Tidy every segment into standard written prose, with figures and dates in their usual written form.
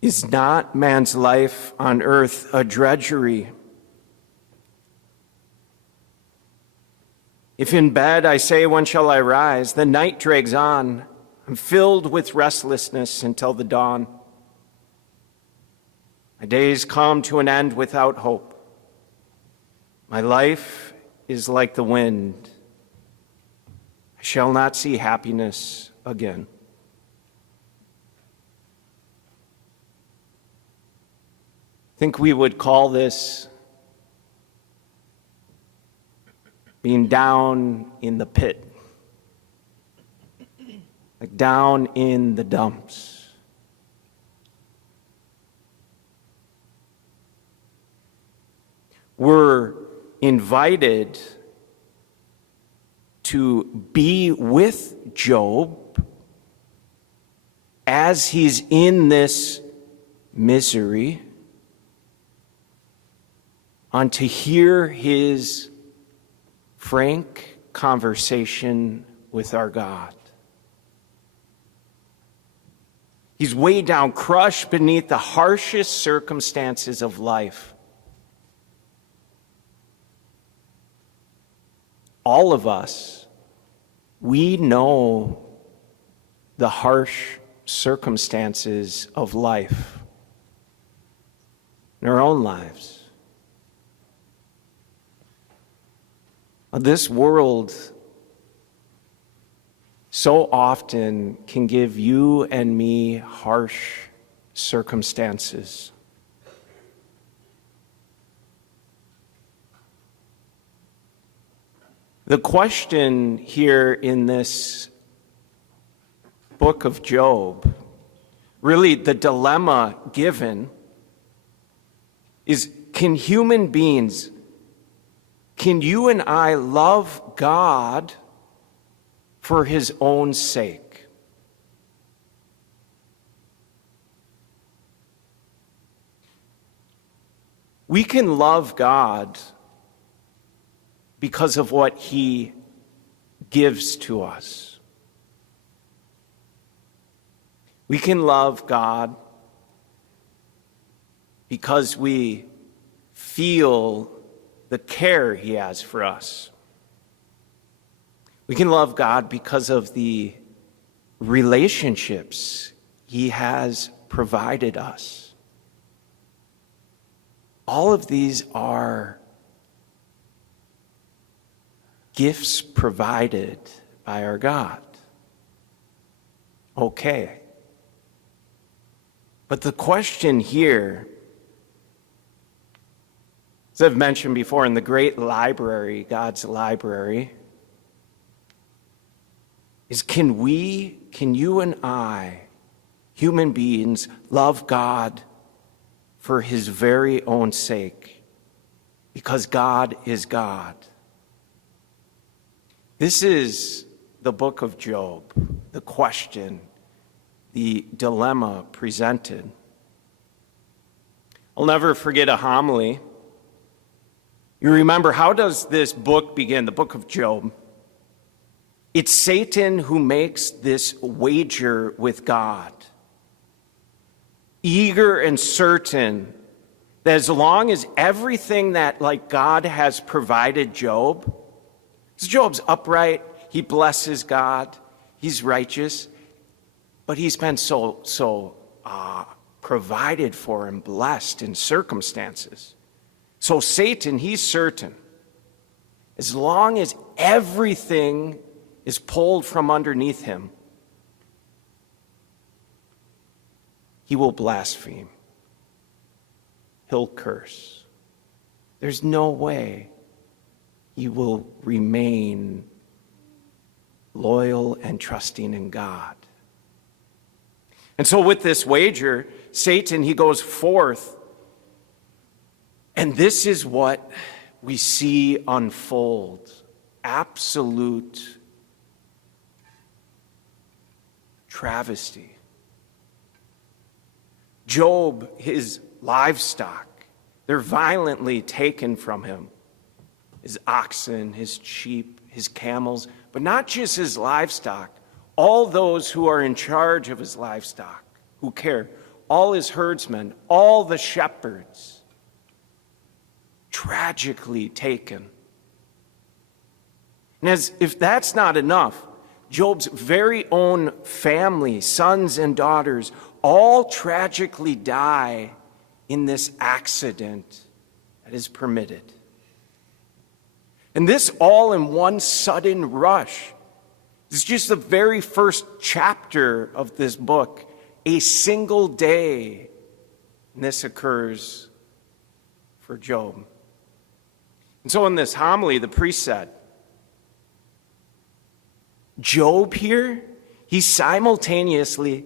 Is not man's life on earth a drudgery? If in bed I say, when shall I rise? The night drags on. I'm filled with restlessness until the dawn. My days come to an end without hope. My life is like the wind. I shall not see happiness again. I think we would call this being down in the pit, like down in the dumps. We're invited to be with Job as he's in this misery, and to hear his frank conversation with our God. He's weighed down, crushed beneath the harshest circumstances of life. All of us, we know the harsh circumstances of life in our own lives. This world so often can give you and me harsh circumstances. The question here in this book of Job, really the dilemma given, is can human beings, can you and I love God for his own sake? We can love God because of what he gives to us. We can love God because we feel the care he has for us. We can love God because of the relationships he has provided us. All of these are gifts provided by our God. Okay. But the question here, as I've mentioned before, in the great library, God's library, is can you and I, human beings, love God for his very own sake? Because God is God. This is the book of Job, the question, the dilemma presented. I'll never forget a homily. You remember, how does this book begin, the book of Job? It's Satan who makes this wager with God, eager and certain that as long as everything that God has provided Job, Job's upright, he blesses God, he's righteous, but he's been so provided for and blessed in circumstances. So Satan, he's certain, as long as everything is pulled from underneath him, he will blaspheme. He'll curse. There's no way he will remain loyal and trusting in God. And so with this wager, Satan, he goes forth. And this is what we see unfold. Absolute travesty. Job, his livestock, they're violently taken from him. His oxen, his sheep, his camels, but not just his livestock. All those who are in charge of his livestock, who care, all his herdsmen, all the shepherds, tragically taken. And as if that's not enough, Job's very own family, sons and daughters, all tragically die in this accident that is permitted. And this all in one sudden rush. This is just the very first chapter of this book. A single day, and this occurs for Job. And so in this homily, the priest said, Job here, he simultaneously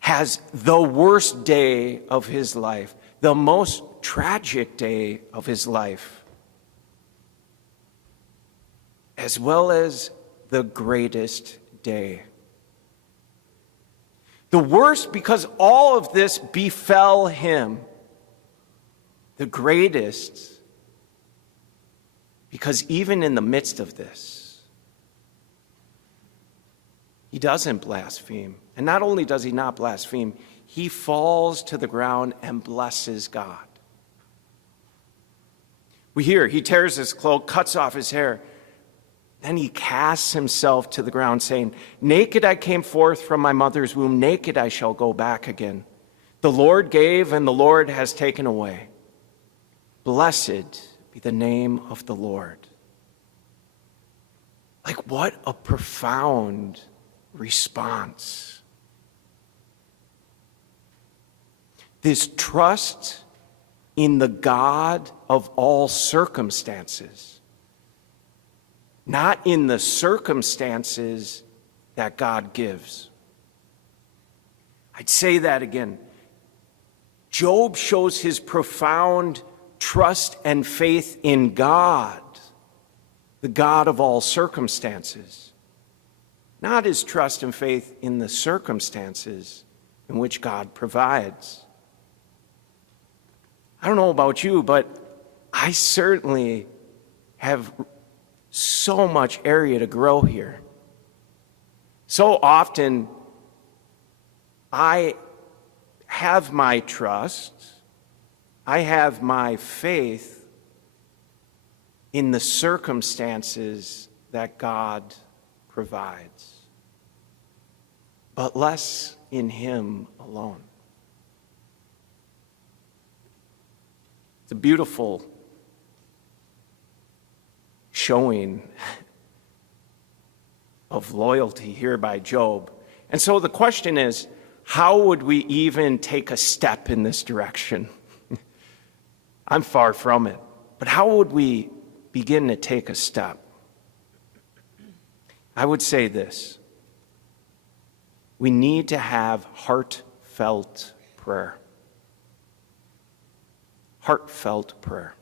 has the worst day of his life, the most tragic day of his life, as well as the greatest day. The worst because all of this befell him. The greatest because even in the midst of this, he doesn't blaspheme. And not only does he not blaspheme, he falls to the ground and blesses God. We hear he tears his cloak, cuts off his hair. Then he casts himself to the ground, saying, naked I came forth from my mother's womb, naked I shall go back again. The Lord gave, and the Lord has taken away. Blessed be the name of the Lord. Like, what a profound response. This trust in the God of all circumstances. Not in the circumstances that God gives. I'd say that again. Job shows his profound trust and faith in God, the God of all circumstances. Not his trust and faith in the circumstances in which God provides. I don't know about you, but I certainly have so much area to grow here. So often, I have my trust, I have my faith in the circumstances that God provides, but less in Him alone. It's a beautiful showing of loyalty here by Job. And so the question is, how would we even take a step in this direction? I'm far from it. But how would we begin to take a step? I would say this. We need to have heartfelt prayer. Heartfelt prayer.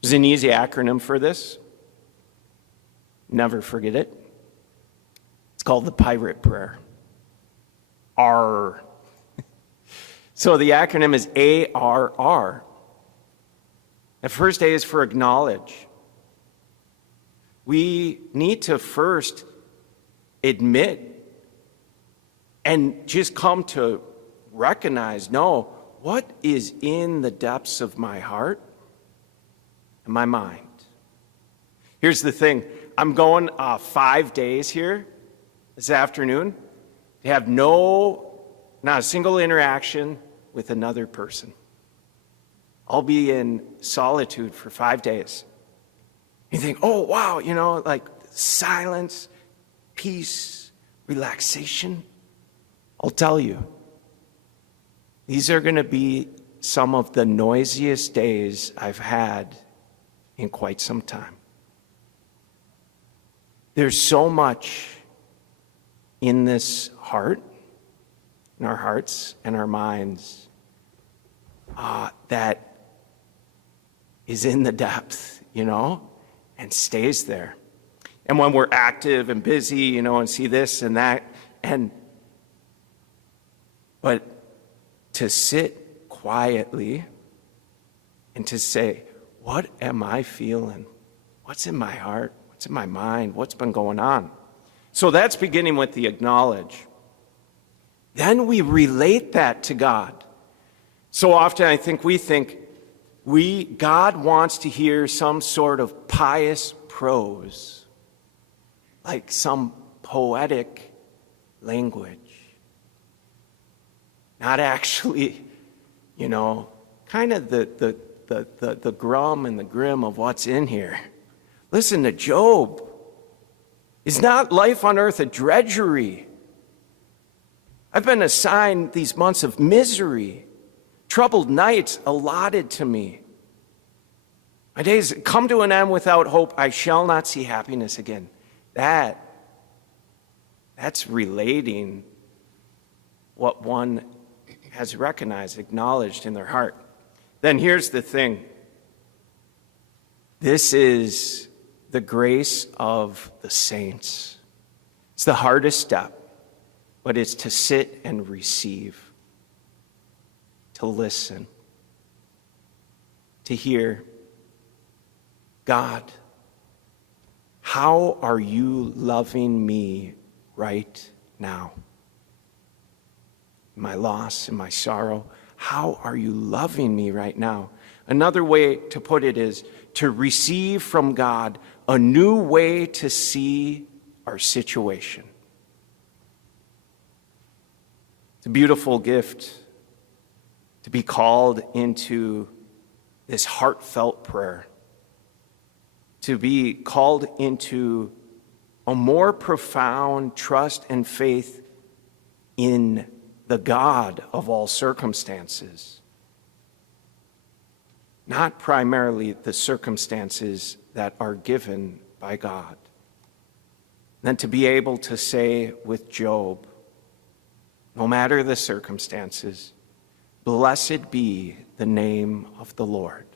There's an easy acronym for this. Never forget it. It's called the pirate prayer. R. So the acronym is ARR. The first A is for acknowledge. We need to first admit and just come to recognize, no, what is in the depths of my heart and my mind? Here's the thing. I'm going 5 days here this afternoon to have not a single interaction with another person. I'll be in solitude for 5 days. You think, oh, wow, like silence, peace, relaxation. I'll tell you, these are going to be some of the noisiest days I've had in quite some time. There's so much in this heart, in our hearts and our minds, that is in the depth, and stays there. And when we're active and busy, and see this and that, but to sit quietly and to say, what am I feeling? What's in my heart? What's in my mind? What's been going on? So that's beginning with the acknowledge. then we relate that to God. So often I think we think God wants to hear some sort of pious prose, like some poetic language. Not actually, kind of the grum and the grim of what's in here. Listen to Job. Is not life on earth a drudgery? I've been assigned these months of misery, troubled nights allotted to me. My days come to an end without hope. I shall not see happiness again. That's relating what one has recognized, acknowledged in their heart. Then here's the thing. This is the grace of the saints. It's the hardest step, but it's to sit and receive, to listen, to hear, God, how are you loving me right now? My loss and my sorrow, how are you loving me right now? Another way to put it is to receive from God a new way to see our situation. It's a beautiful gift to be called into this heartfelt prayer, to be called into a more profound trust and faith in the God of all circumstances. Not primarily the circumstances that are given by God. Then to be able to say with Job, no matter the circumstances, blessed be the name of the Lord.